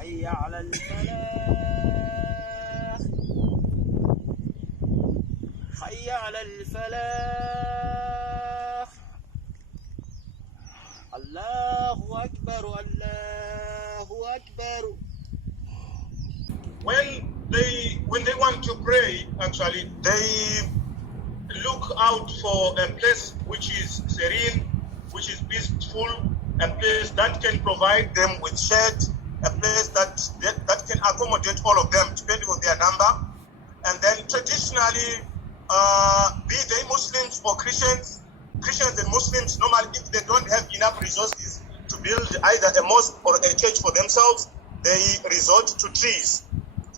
حي على الفلاح حي على الفلاح الله أكبر الله أكبر. When they want to pray, actually, they look out for a place which is serene, which is peaceful, a place that can provide them with shade, a place that can accommodate all of them, depending on their number. And then traditionally, be they Muslims or Christians and Muslims, normally if they don't have enough resources to build either a mosque or a church for themselves, they resort to trees.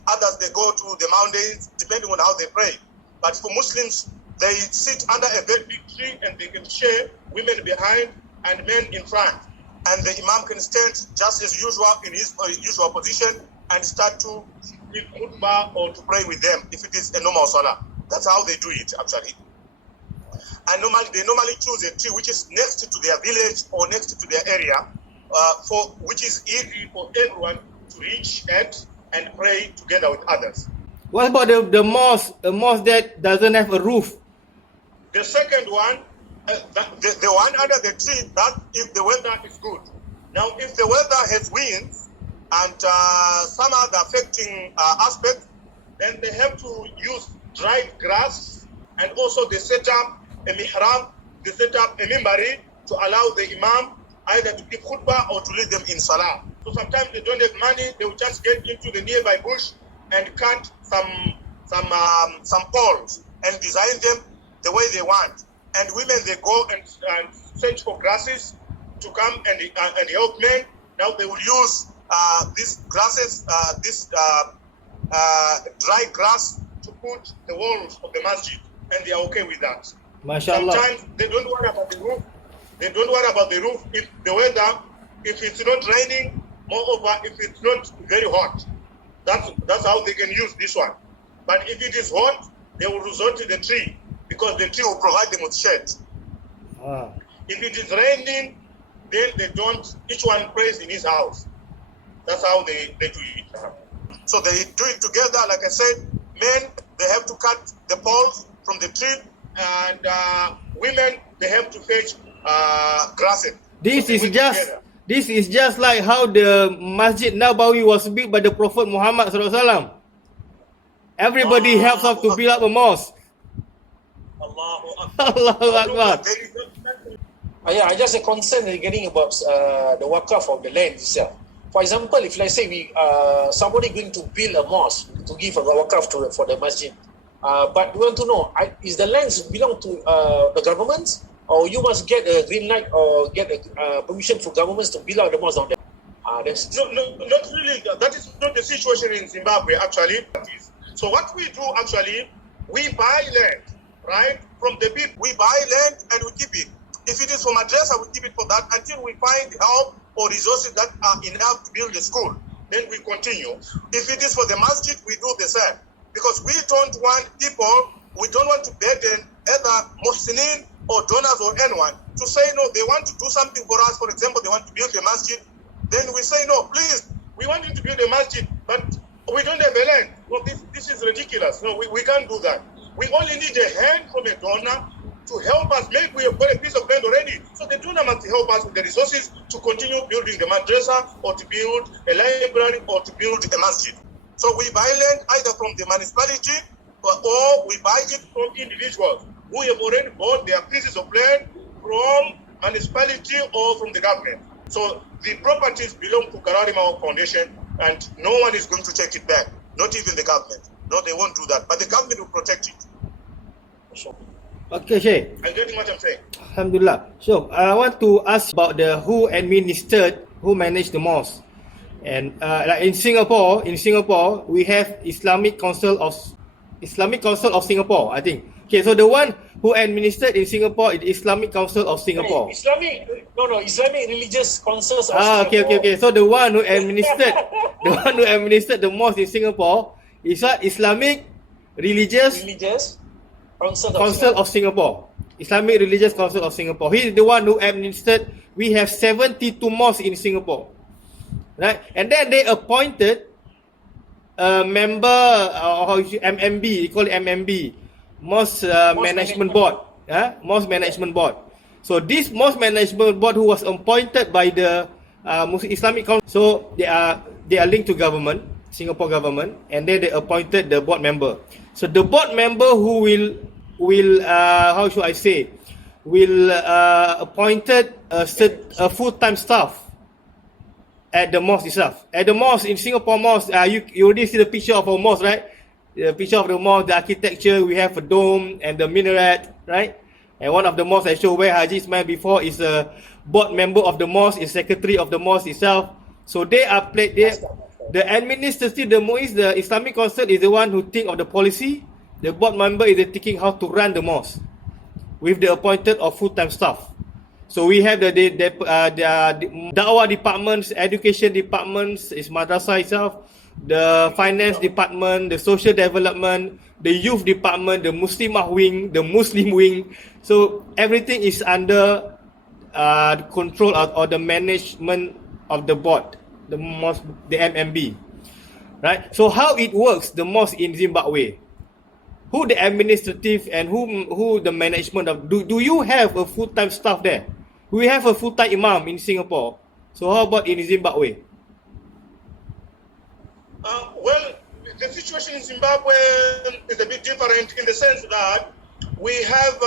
Others, they go to the mountains, depending on how they pray. But for Muslims, they sit under a very big tree and they can share women behind and men in front. And the Imam can stand just as usual in his usual position and start to give khutbah or to pray with them if it is a normal salah. That's how they do it, actually. And they normally choose a tree which is next to their village or next to their area, which is easy for everyone to reach at and pray together with others. What about the mosque? A mosque that doesn't have a roof? The second one, the one under the tree, that if the weather is good. Now, if the weather has winds and some other affecting aspects, then they have to use dried grass, and also they set up a mihrab, they set up a mimbari to allow the imam either to give khutbah or to lead them in salah. So sometimes they don't have money, they will just get into the nearby bush and cut some poles and design them the way they want. And women, they go and search for grasses to come and help men. Now they will use these grasses, dry grass to put the walls of the masjid, and they are okay with that. MashaAllah. Sometimes they don't worry about the roof. They don't worry about the roof if the weather, if it's not raining, moreover, if it's not very hot. That's how they can use this one. But if it is hot, they will resort to the tree because the tree will provide them with shade. If it is raining, then they don't, each one prays in his house. That's how they do it. So they do it together, like I said, men, they have to cut the poles from the tree, and women, they have to fetch grasses. This is just like how the Masjid Nabawi was built by the Prophet Muhammad SAW. Everybody helps out to build up a mosque. Allahu Akbar. Yeah, I just a concern regarding about the wakaf of the land itself. For example, if let's say somebody going to build a mosque to give a wakaf for the masjid, but we want to know, is the lands belong to the government, or you must get a green light or get a permission for governments to build out the mosque down there? No, not really. That is not the situation in Zimbabwe, actually. So what we do, actually, we buy land, right? From the people, we buy land and we keep it. If it is for madrasa, we keep it for that until we find help or resources that are enough to build a school. Then we continue. If it is for the masjid, we do the same. Because we don't want to burden either muhsinin or donors or anyone to say, no, they want to do something for us. For example, they want to build a masjid. Then we say, no, please, we want you to build a masjid, but we don't have a land. Well, this is ridiculous. No, we can't do that. We only need a hand from a donor to help us. Maybe we have got a piece of land already. So the donor must help us with the resources to continue building the madrasa or to build a library or to build a masjid. So we buy land either from the municipality or we buy it from individuals who have already bought their pieces of land from municipality or from the government. So the properties belong to Kararima Foundation and no one is going to take it back, not even the government. No, they won't do that. But the government will protect it. Okay, Sheikh. I'm getting what I'm saying. Alhamdulillah. So, I want to ask about who managed the mosque. And like in Singapore, we have Islamic Council of Singapore, I think. Okay, so the one who administered in Singapore is Islamic Council of Singapore. Islamic Religious Councils of Singapore. Okay. So the one who administered the mosque in Singapore is what? Islamic Religious Council of Singapore. Islamic Religious Council of Singapore. He is the one who administered. We have 72 mosques in Singapore. right? And then they appointed a member, MMB, you call it MMB, Mosque Management Board. Mosque Management Board. So this Mosque Management Board, who was appointed by the Muslim Islamic Council, so they are linked to government, Singapore government, and then they appointed the board member. So the board member who will how should I say, will appointed a full-time staff at the mosque itself. At the mosque, in Singapore mosque, you already see the picture of our mosque, right? The picture of the mosque, the architecture, we have a dome and the minaret, right? And one of the mosques I showed where Haji Ismail before is a board member of the mosque, is secretary of the mosque itself. So they are played there. The administrative, the Islamic Council is the one who think of the policy. The board member is thinking how to run the mosque with the appointed or full-time staff. So we have the da'wah departments, education departments, is madrasah itself, the finance department, the social development, the youth department, the Muslimah wing, the Muslim wing. So everything is under control or the management of the board, the mosque, the MMB, right? So how it works, the mosque in Zimbabwe, who the administrative and who the management of, do you have a full-time staff there? We have a full-time imam in Singapore. So how about in Zimbabwe? Well, the situation in Zimbabwe is a bit different in the sense that we have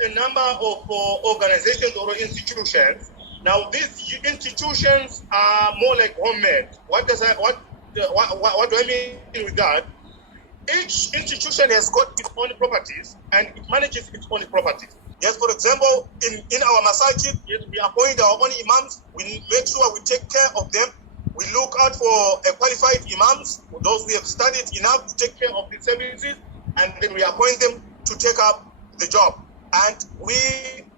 a number of organizations or institutions. Now, these institutions are more like homemade. What do I mean with that? Each institution has got its own properties and it manages its own properties. Yes, for example, in our Masjid, yes, we appoint our own imams. We make sure we take care of them. We look out for qualified imams, those who have studied enough to take care of the services, and then we appoint them to take up the job. And we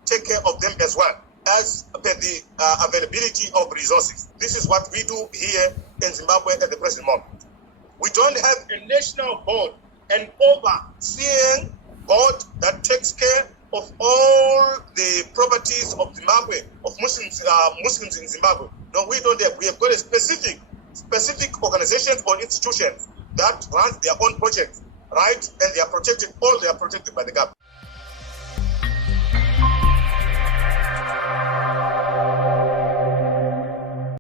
take care of them as well as per the availability of resources. This is what we do here in Zimbabwe at the present moment. We don't have a national board, an overseeing board that takes care of all the properties of Zimbabwe, of Muslims in Zimbabwe. No, we don't have. We have got a specific organizations or institutions that run their own projects, right? And they are protected. All they are protected by the government.